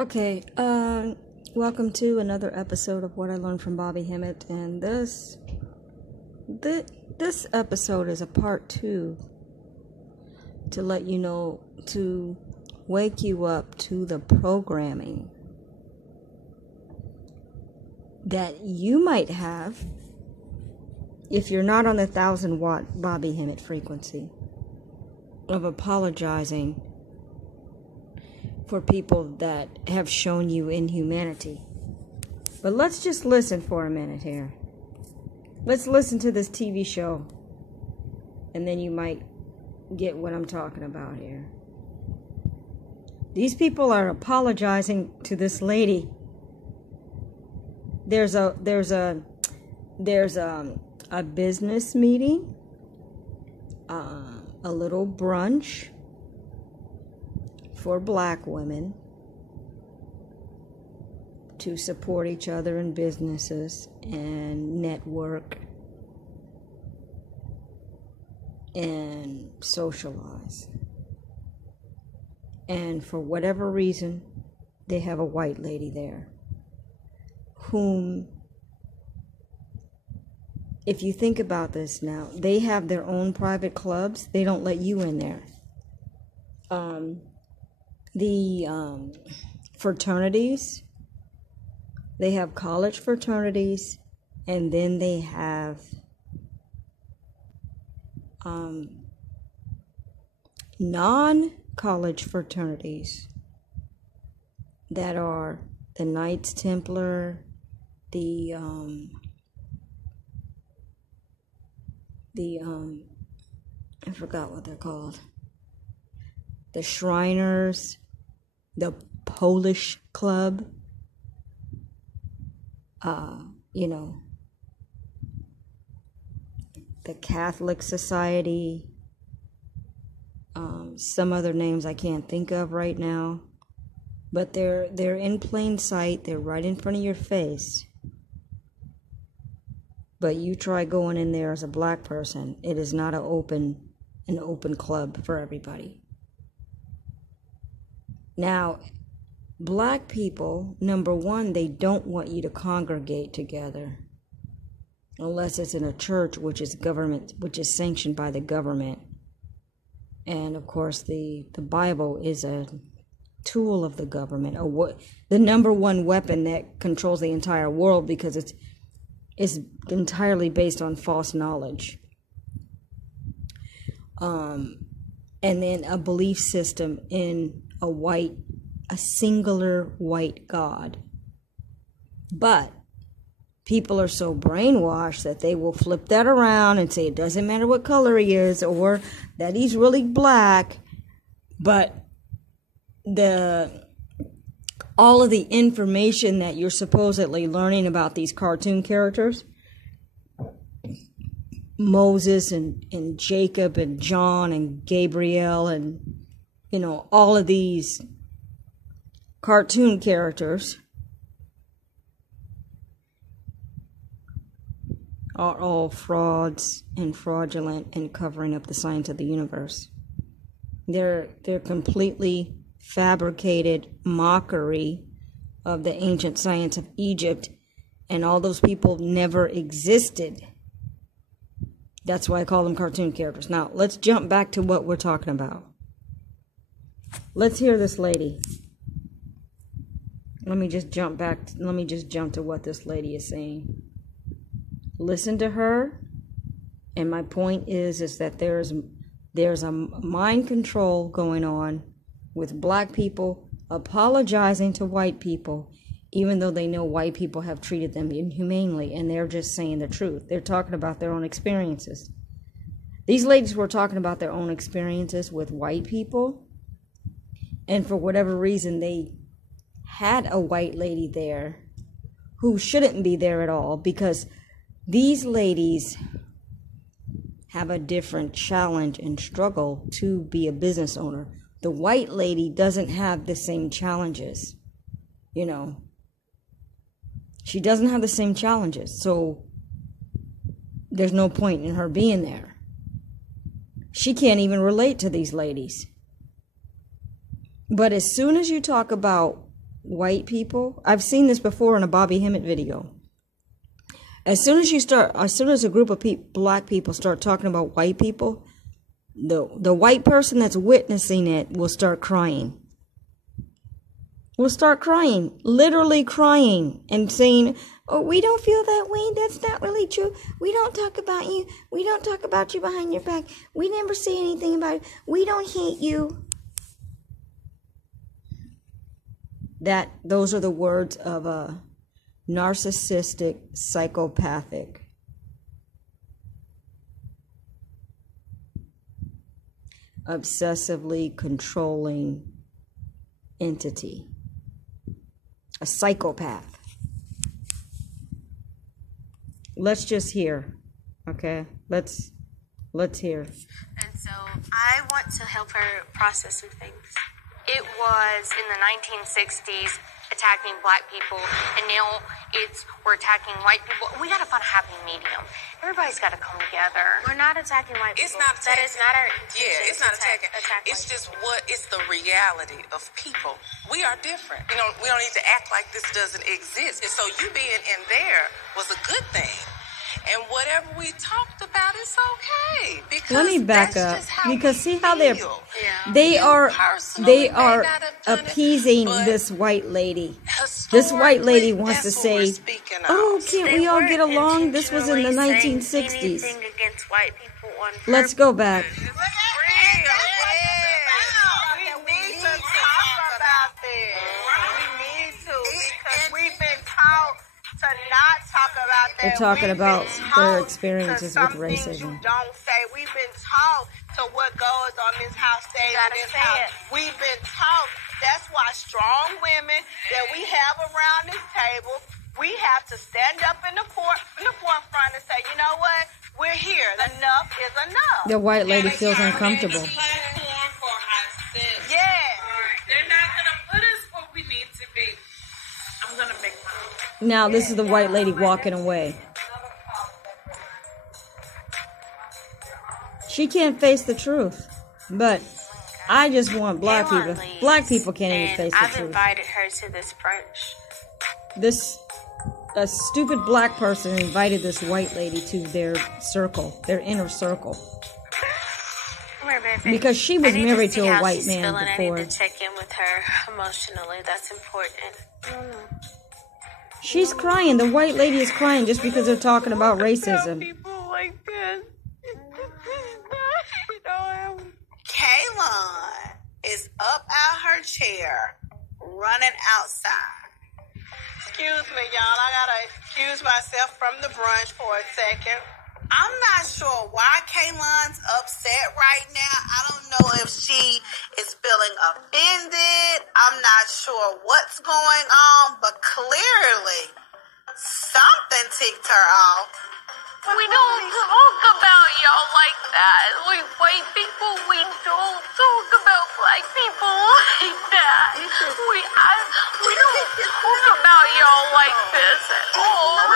Okay, welcome to another episode of What I Learned from Bobby Hemmit, and this episode is a part 2 to let you know, to wake you up to the programming that you might have if you're not on the 1,000-watt Bobby Hemmit frequency of apologizing for people that have shown you inhumanity. But let's just listen for a minute here. Let's listen to this TV show, and then you might get what I'm talking about here. These people are apologizing to this lady. There's a business meeting, a little brunch for black women to support each other in businesses and network and socialize. And for whatever reason, they have a white lady there whom, if you think about this now, they have their own private clubs. They don't let you in there. The fraternities, they have college fraternities, and then they have non-college fraternities that are the Knights Templar, I forgot what they're called, the Shriners, the Polish Club, the Catholic Society, some other names I can't think of right now, but they're in plain sight. They're right in front of your face. But you try going in there as a black person, it is not an open club for everybody. Now, black people, number one, they don't want you to congregate together unless it's in a church, which is sanctioned by the government. And of course, the Bible is a tool of the government, the number one weapon that controls the entire world, because it's entirely based on false knowledge. And then a belief system in a singular white God. But people are so brainwashed that they will flip that around and say it doesn't matter what color he is, or that he's really black. But all of the information that you're supposedly learning about these cartoon characters, Moses and Jacob and John and Gabriel, and all of these cartoon characters are all frauds and fraudulent and covering up the science of the universe. They're completely fabricated mockery of the ancient science of Egypt, and all those people never existed. That's why I call them cartoon characters. Now, let's jump back to what we're talking about. Let's hear this lady. Let me just jump to what this lady is saying. Listen to her, and my point is that there's a mind control going on with black people apologizing to white people, even though they know white people have treated them inhumanely, and they're just saying the truth. They're talking about their own experiences. These ladies were talking about their own experiences with white people, and for whatever reason, they had a white lady there who shouldn't be there at all, because these ladies have a different challenge and struggle to be a business owner. The white lady doesn't have the same challenges, She doesn't have the same challenges, so there's no point in her being there. She can't even relate to these ladies. But as soon as you talk about white people, I've seen this before in a Bobby Hemmit video. As soon as a group of black people start talking about white people, the white person that's witnessing it will start crying. Will start crying, literally crying, and saying, "Oh, we don't feel that way. That's not really true. We don't talk about you. We don't talk about you behind your back. We never say anything about it. We don't hate you." Those are the words of a narcissistic, psychopathic, obsessively controlling entity. A psychopath. Let's just hear, okay? Let's hear. And so I want to help her process some things. It was in the 1960s attacking black people, and now we're attacking white people. We got to find a happy medium. Everybody's got to come together. We're not attacking white people. It's not attacking. That is not our intention. Yeah, it's not attacking. It's just people. it's the reality of people. We are different. We don't need to act like this doesn't exist. And so you being in there was a good thing. And whatever we talked about is okay. Because let me back up, because see how they are appeasing this white lady. This white lady wants to say, "Oh, can't we all get along? This was in the 1960s." Let's go back. To not talk about that. They're talking about their experiences with racism. You don't say. We've been taught to what goes on this house stays in this house. We've been taught. That's why strong women that we have around this table, we have to stand up in the forefront and say, you know what? We're here. Enough is enough. The white lady feels uncomfortable. Yeah. They're not going to put us where we need to be. I'm going to make Now, this is the white lady walking away. She can't face the truth. But I just want black people. Black people can't even face the truth. I've invited her to this brunch. A stupid black person invited this white lady to their circle, their inner circle. Because she was married to a white man before. I need to check in with her emotionally. That's important. She's crying. The white lady is crying just because they're talking about racism. People like this. Kaylon is up out her chair, running outside. Excuse me, y'all. I gotta excuse myself from the brunch for a second. I'm not sure why Kaylon's upset right now. I don't know if she is feeling offended. I'm not sure what's going on, but clearly something ticked her off. We don't talk about y'all like that. We white people, we don't talk about black people like that. We don't talk about y'all like this at all.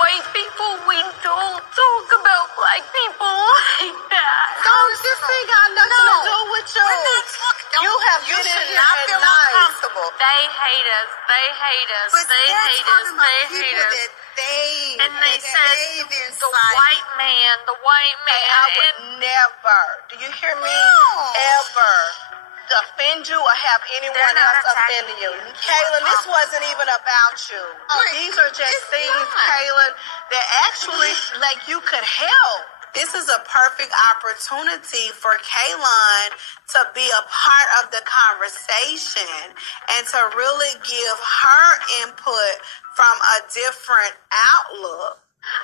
White people, we don't talk about black people like that. This thing got nothing to do with you. You have been in here at night. They hate us. They hate us. They hate us. They hate us. And they said the white man. I would never, do you hear me? Ever offend you or have anyone else offend you. Kaylin, this wasn't even about you. These are just things, Kaylin, that actually, like, you could help. This is a perfect opportunity for Kaylin to be a part of the conversation and to really give her input from a different outlook.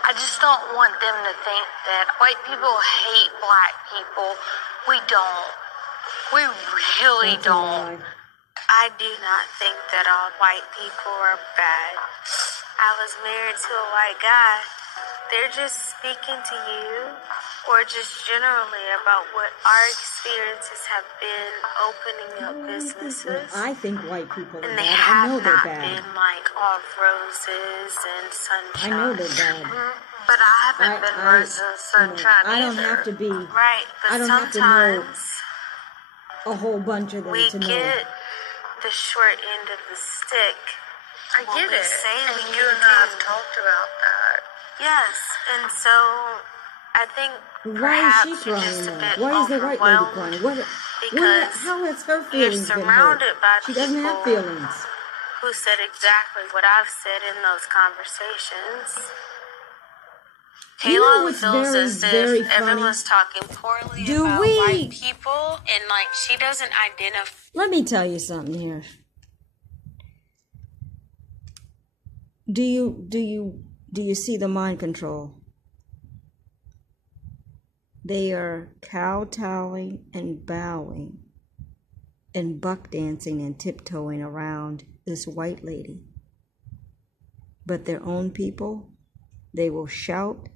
I just don't want them to think that white people hate black people. We don't. We really don't. I do not think that all white people are bad. I was married to a white guy. They're just speaking to you or just generally about what our experiences have been opening up businesses. I think white people are and bad. they I know have they're not bad. been like all roses and sunshine. I know they're bad. But I haven't been roses and sunshine I don't either. have to be. Right, but I don't have to know. a whole bunch of them we to know. get the short end of the stick. I get it. And you and I have talked about that. Yes, and so I think Why is perhaps she you're crying just a now? bit Why is the white lady overwhelmed crying? because How has her you're feelings been hurt? surrounded by She doesn't have people feelings. who said exactly what I've said in those conversations. You know Kaylon what's feels very, as very if funny? everyone's talking poorly Do about we- white people, and like she doesn't identify. Let me tell you something here. Do you see the mind control? They are kowtowing and bowing and buck dancing and tiptoeing around this white lady. But their own people, they will shout,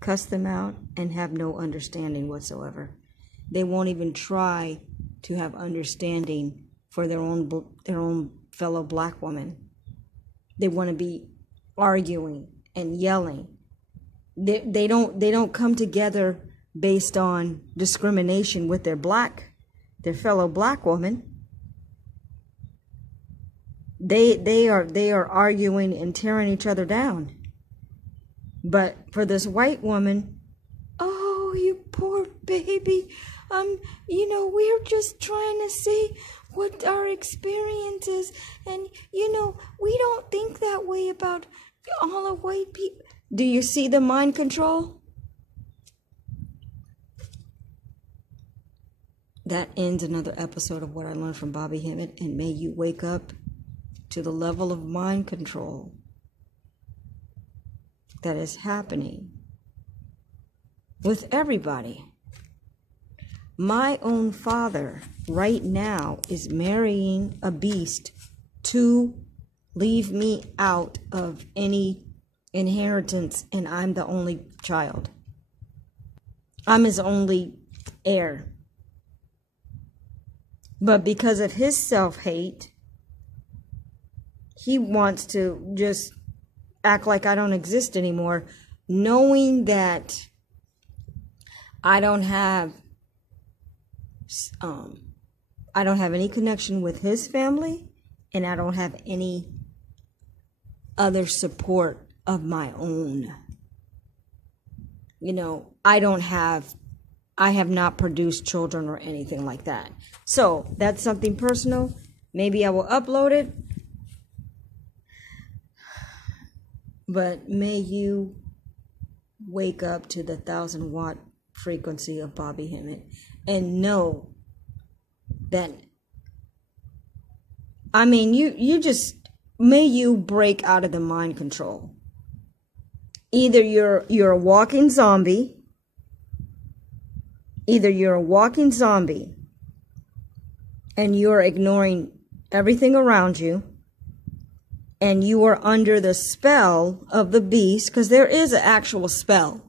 cuss them out, and have no understanding whatsoever. They won't even try to have understanding for their own fellow black woman. They want to be arguing and yelling. They don't come together based on discrimination with their fellow black woman. They are arguing and tearing each other down. But for this white woman, oh, you poor baby, we're just trying to see what our experience is, and we don't think that way about all the white people. Do you see the mind control? That ends another episode of What I Learned from Bobby Hemmit, and may you wake up to the level of mind control that is happening with everybody. My own father right now is marrying a beast to leave me out of any inheritance, and I'm the only child. I'm his only heir. But because of his self-hate, he wants to just act like I don't exist anymore, knowing that I don't have any connection with his family, and I don't have any other support of my own. I have not produced children or anything like that. So that's something personal. Maybe I will upload it. But may you wake up to the 1,000-watt frequency of Bobby Hemmit and know that, may you break out of the mind control. Either you're a walking zombie, and you're ignoring everything around you, and you are under the spell of the beast, because there is an actual spell.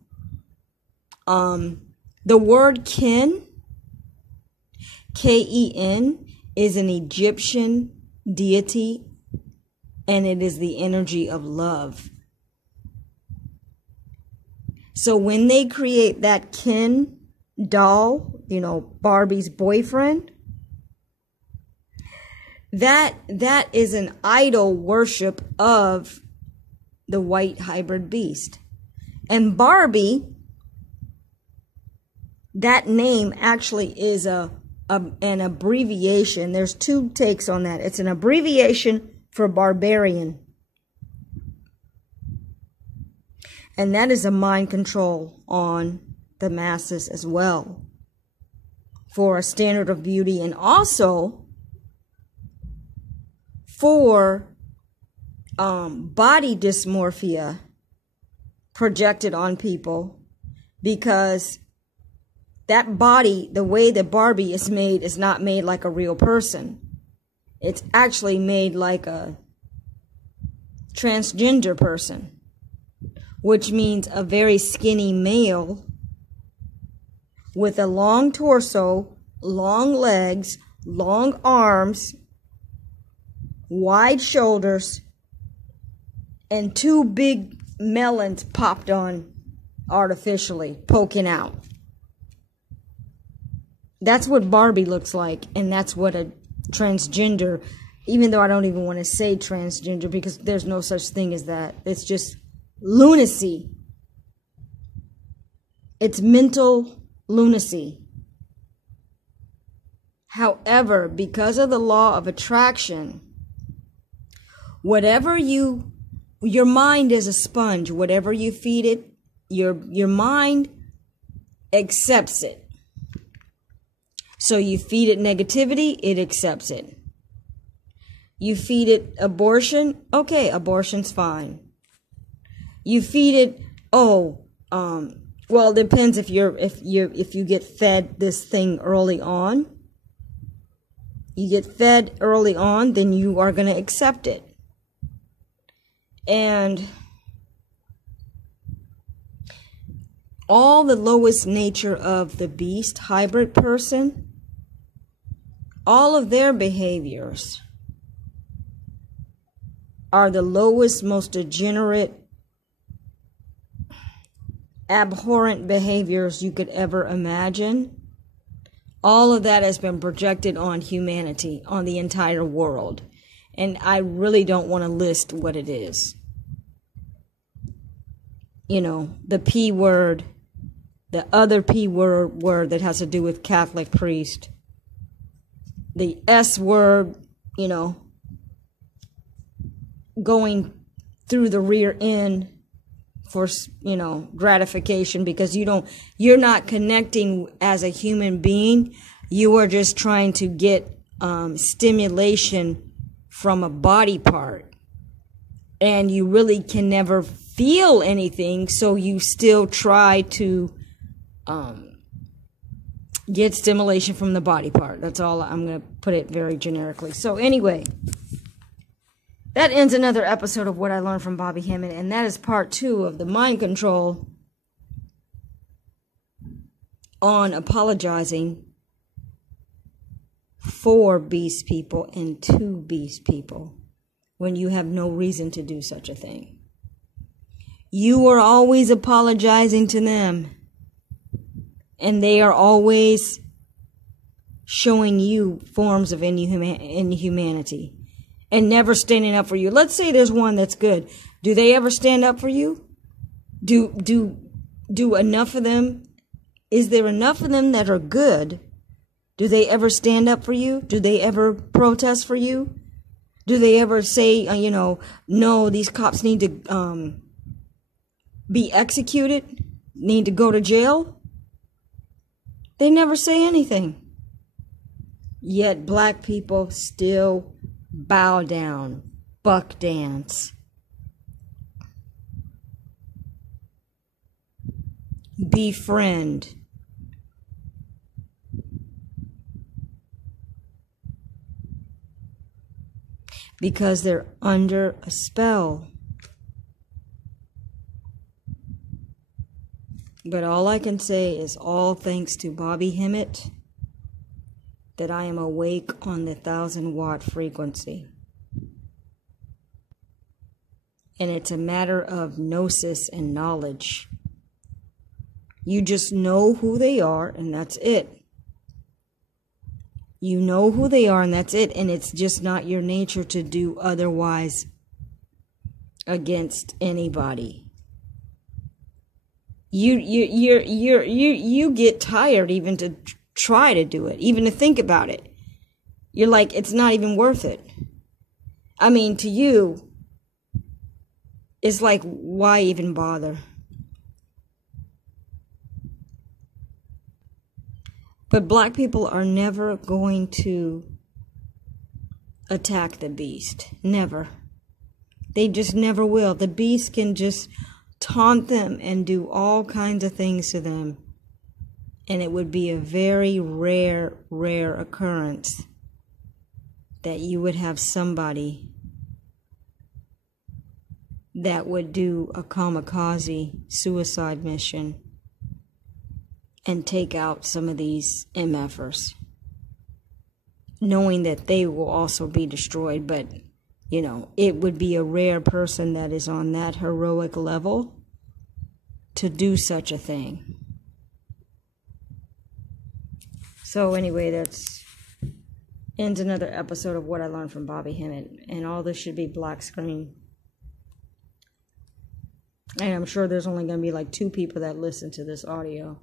The word kin, K-E-N, is an Egyptian deity, and it is the energy of love. So when they create that kin doll, Barbie's boyfriend, that is an idol worship of the white hybrid beast. And Barbie, that name actually is an abbreviation. There's two takes on that. It's an abbreviation for barbarian. And that is a mind control on the masses as well, for a standard of beauty, and also for body dysmorphia projected on people, because that body, the way that Barbie is made, is not made like a real person. It's actually made like a transgender person, which means a very skinny male with a long torso, long legs, long arms, wide shoulders, and two big melons popped on artificially, poking out. That's what Barbie looks like, and that's what a transgender, even though I don't even want to say transgender because there's no such thing as that. It's just lunacy. It's mental lunacy. However, because of the law of attraction, whatever your mind is a sponge. Whatever you feed it, your mind accepts it. So you feed it negativity, it accepts it. You feed it abortion, okay, abortion's fine. You feed it, well, it depends if you get fed this thing early on. You get fed early on, then you are going to accept it. And all the lowest nature of the beast hybrid person, all of their behaviors are the lowest, most degenerate, abhorrent behaviors you could ever imagine. All of that has been projected on humanity, on the entire world. And I really don't want to list what it is. You know, the P word, the other P word that has to do with Catholic priest, the S word, you know, going through the rear end for, you know, gratification because you're not connecting as a human being. You are just trying to get stimulation from a body part, and you really can never feel anything, so you still try to get stimulation from the body part. That's all. I'm going to put it very generically. So anyway, that ends another episode of What I Learned from Bobby Hemmit, and that is part 2 of the mind control on apologizing for beast people and to beast people when you have no reason to do such a thing. You are always apologizing to them, and they are always showing you forms of inhumanity and never standing up for you. Let's say there's one that's good. Do they ever stand up for you? Do enough of them? Is there enough of them that are good? Do they ever stand up for you? Do they ever protest for you? Do they ever say, no, these cops need to be executed, need to go to jail? They never say anything. Yet black people still bow down, buck dance, befriend, because they're under a spell. But all I can say is all thanks to Bobby Hemmit that I am awake on the 1,000-watt frequency. And it's a matter of gnosis and knowledge. You just know who they are, and that's it. You know who they are, and that's it. And it's just not your nature to do otherwise against anybody. You get tired even to try to do it, even to think about it. You're like, it's not even worth it. I mean, to you, it's like, why even bother? But black people are never going to attack the beast. Never. They just never will. The beast can just taunt them and do all kinds of things to them. And it would be a very rare occurrence that you would have somebody that would do a kamikaze suicide mission and take out some of these MFers, knowing that they will also be destroyed. But, it would be a rare person that is on that heroic level to do such a thing. So anyway, that's ends another episode of What I Learned from Bobby Hemmit. And all this should be black screen. And I'm sure there's only going to be like 2 people that listen to this audio.